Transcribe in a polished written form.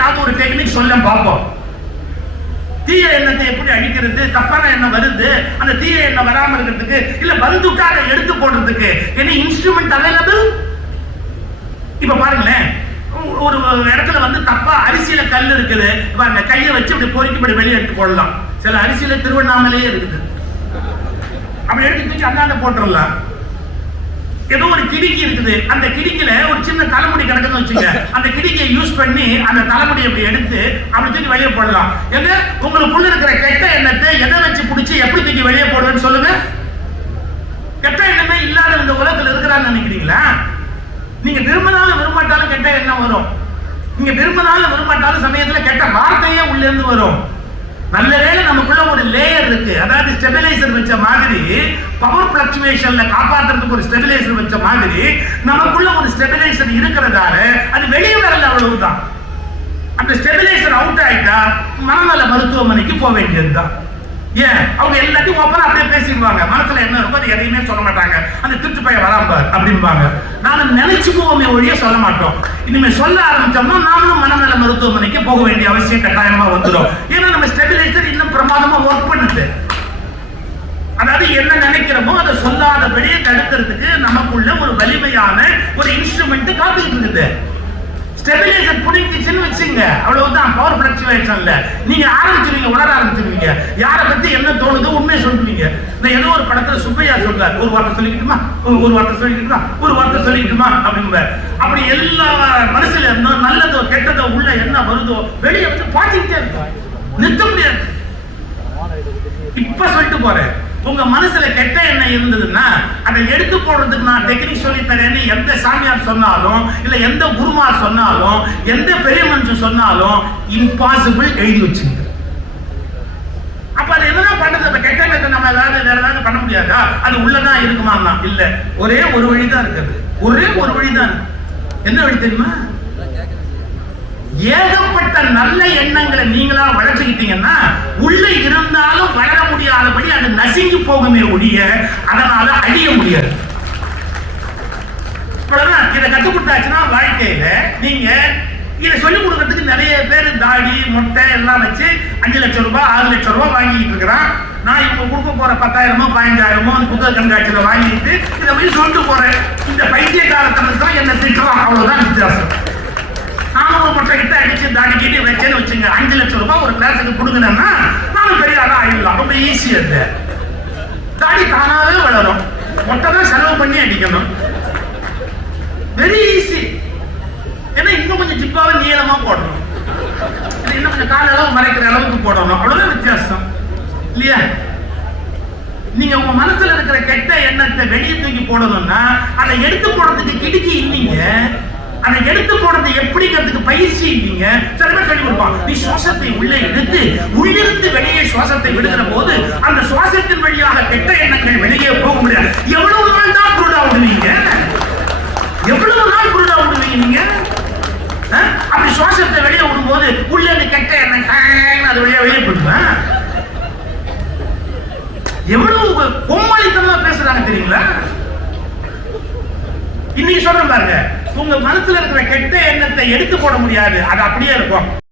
ஏதாவது ஒரு டெக்னிக் சொல்ல பார்ப்போம். தீய எண்ணத்தை எப்படி அழிக்கிறது, தப்பான எண்ணம் வருது, அந்த தீய எண்ணம் வராம இருக்கிறதுக்கு இல்ல வந்துட்டாக எடுத்து போடுறதுக்கு என்ன இன்ஸ்ட்ருமெண்ட் அவைலபிள்? இப்ப பாருங்களேன், ஒரு இடத்துல வந்து தப்பா அரிசியில கல் இருக்குது பாருங்க, கையை வச்சு அப்படி பொறுக்கி வெளியே எடுத்து போடலாம். சில அரிசியில திருவண்ணாமலையே இருக்குது, அப்படி எடுத்து தூக்கி அந்தாண்ட போட்டுடலாம். ஏதோ ஒரு கிடிக்கி இருக்குது, அந்த கிடிக்கில ஒரு சின்ன தலைமுடி கிடக்குன்னு வச்சுங்க, அந்த கிடிக்கியை யூஸ் பண்ணி அந்த தலைமுடி அப்படி எடுத்து அப்படி தூக்கி வெளியே போடலாம். எங்க உங்களுக்குள்ள இருக்கிற கெட்ட எண்ணத்தை எதை வச்சு பிடிச்சி எப்படி தூக்கி வெளியே போடுவேன்னு சொல்லுங்க. கெட்ட எண்ணமே இல்லாத இந்த உலகத்தில் இருக்கிறான்னு நினைக்கிறீங்களா? நீங்க விரும்பினாலும் விரும்பாட்டாலும் கெட்ட எண்ணம் வரும். நீங்க விரும்பினாலும் விரும்பாட்டாலும் சமயத்துல கெட்ட வார்த்தையே உள்ள இருந்து வரும். நல்ல வேளை நமக்குள்ள ஒரு லேயர் இருக்கு, அதாவது ஸ்டெபிலைசர் வச்ச மாதிரி, பவர் பிளக்சுவேஷன்ல காப்பாற்றுறதுக்கு ஒரு ஸ்டெபிலைசர் வச்ச மாதிரி நமக்குள்ள ஒரு ஸ்டெபிலைசர் இருக்கிறதால அது வெளியே வரல, அவ்வளவுதான். அந்த ஸ்டெபிலைசர் அவுட் ஆயிட்டா மனநல மருத்துவமனைக்கு போக வேண்டியதுதான். ஏன் அவங்க எல்லாத்தையும் ஓப்பனா அப்படியே பேசிடுவாங்க, மனசுல என்ன இருக்கும் அது எதையுமே சொல்ல மாட்டாங்க. அந்த திருட்டு பையன் வராம்பார் அப்படிம்பாங்க. நானும் நினைச்சுக்குவோமே ஒழிய சொல்ல மாட்டோம். இனிமே சொல்ல ஆரம்பிச்சோம்னா நாமளும் மனநல மருத்துவமனைக்கு போக வேண்டிய அவசியம் கட்டாயமா வந்துடும். ஏன்னா நம்ம ஸ்டெபிலைசர் இன்னும் பிரமாதமா ஒர்க் பண்ணுது. அதாவது என்ன நினைக்கிறோமோ அதை சொல்லாதபடியே தடுக்கிறதுக்கு நமக்குள்ள ஒரு வலிமையான ஒரு இன்ஸ்ட்ருமெண்ட் காத்துக்கிட்டு இருக்குது. ஸ்டெபிலைசர் புடிங்கிச்சுன்னு வச்சுங்க, அவ்வளவுதான். பவர் பிளக்சுவேஷன்ல நீங்க ஆரம்பிச்சிருவீங்க, உணர ஆரம்பிச்சிருவீங்க. யாரை பத்தி என்ன தோணுதோ உண்மையை சொல்லுவீங்க. நான் ஏதோ ஒரு படத்துல சுப்பையா சொல்றாரு, ஒரு வார்த்தை சொல்லிக்கிட்டுமா, ஒரு வார்த்தை சொல்லிக்கிட்டுமா, ஒரு வார்த்தை சொல்லிக்கிட்டுமா அப்படிங்கிற. அப்படி எல்லா மனசுல இருந்தோம் நல்லதோ கெட்டதோ உள்ள என்ன வருதோ வெளியே வந்து பாத்துக்கிட்டே இருக்கும், நிறுத்த முடியாது. இப்ப சொல்லிட்டு போறேன், உங்க மனசுல கெட்ட எண்ணம் இருந்ததுன்னா அதை எடுத்து போடுறதுக்கு நான் டெக்னிக் சொல்லி தரேன்னு எந்த சாமியார் சொன்னாலும் இல்ல எந்த குருமார் சொன்னாலும் எந்த பெரிய மனுஷன் சொன்னாலும் இம்பாசிபிள் எழுதி வச்சுங்க. அப்ப அது என்னதான் பண்றது? அப்ப கெட்ட எண்ணத்தை நம்ம ஏதாவது வேற ஏதாவது பண்ண முடியாதா? அது உள்ளதான் இருக்குமா? இல்ல, ஒரே ஒரு வழிதான் இருக்குது, ஒரே ஒரு வழிதான். என்ன வழி தெரியுமா? ஏகப்பட்ட நல்ல எண்ணங்களை நீங்களா வளர்த்துக்கிட்டீங்கன்னா உள்ள இருந்தாலும் வளர முடியாதபடி அது நசுங்கி போகுமே ஒழிய அதனால அழிய முடியாது. இதை கற்றுக் கொடுத்தாச்சுன்னா வாழ்க்கையில நீங்க இதை சொல்லிக் கொடுக்கறதுக்கு நிறைய பேர் தாடி மொட்டை எல்லாம் வச்சு 5 லட்சம் ரூபாய் 6 லட்சம் ரூபாய் வாங்கிட்டு இருக்கிறான். நான் இப்ப கொடுக்க போற 10,000மோ 15,000மோ புத்தக கண்காட்சியில வாங்கிட்டு இதை போய் சொல்லிட்டு போறேன். இந்த பைத்தியக்காரத்தனத்துக்கு தான் என்ன திட்டுறான், அவ்வளவுதான் வித்தியாசம். நானும் மொட்டை கிட்ட அடிச்சு தாடி கிட்ட வச்சேன்னு வச்சுங்க, 5 லட்சம் ரூபாய் ஒரு கிளாஸுக்கு கொடுங்கன்னா நானும் பெரிய ஆளா ஆயிடலாம். ரொம்ப ஈஸி. அது தாடி தானாவே வளரும், மொட்டை தான் செலவு பண்ணி அடிக்கணும். Very easy. ஏன்னா இன்னும் கொஞ்சம் ஜிப்பாவை நீளமா போடணும், இன்னும் கொஞ்சம் கால அளவு மறைக்கிற அளவுக்கு போடணும், அவ்வளவுதான் வித்தியாசம் இல்லையா? நீங்க உங்க மனசுல இருக்கிற கெட்ட எண்ணத்தை வெளியே தூக்கி போடணும்னா அதை எடுத்து போடுறதுக்கு கிடுக்கி இல்லைங்க, அதை எடுத்து போடுறது எப்படிங்கிறதுக்கு பயிற்சி இல்லைங்க. சில பேர் சொல்லி கொடுப்பான், நீ சுவாசத்தை உள்ளே எடுத்து உள்ளிருந்து வெளியே சுவாசத்தை விடுகிற போது அந்த சுவாசத்தின் வழியாக கெட்ட எண்ணங்கள் வெளியே போக முடியாது. எவ்வளவு நாள் தான் குருடா விடுவீங்க? எவ்வளவு நாள் குருடா விடுவீங்க நீங்க? அப்படி சுவாசத்தை வெளியே விடும்போது உள்ள கெட்ட எண்ணம் அது வழியா வெளியே போடுவேன். எவ்வளவு கோமாளித்தனமா பேசுறாங்க தெரியுங்களா? இன்னைக்கு சொல்றேன் பாருங்க, உங்க மனசுல இருக்கிற கெட்ட எண்ணத்தை எடுத்து போட முடியாது, அது அப்படியே இருக்கும்.